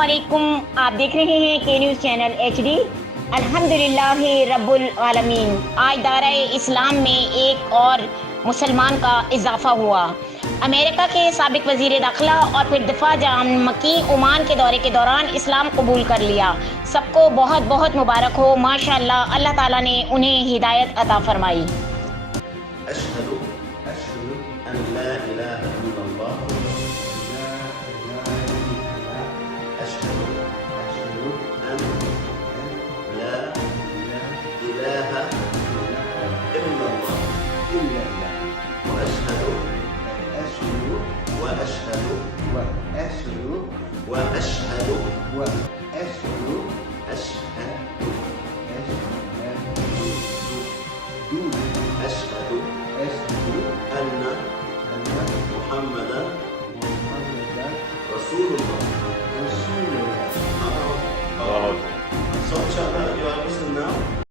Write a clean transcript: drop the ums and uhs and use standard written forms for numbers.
अस्सलामुअलैकुम। आप देख रहे हैं के न्यूज़ चैनल HD। अल्हम्दुलिल्लाह रब्बुल आलमीन। आज दायरा इस्लाम में एक और मुसलमान का इजाफा हुआ। अमेरिका के साबिक वजीर दाखिला और फिर दिफा जान मकी ओमान के दौरे के दौरान इस्लाम कबूल कर लिया। सबको बहुत बहुत मुबारक हो, माशाअल्लाह। अल्लाह ताला ने उन्हें हिदायत अता फरमाई। अशहदु अन ला इलाहा इल्लल्लाह अशहदु अन ला इलाहा इल्लल्लाह وأشهد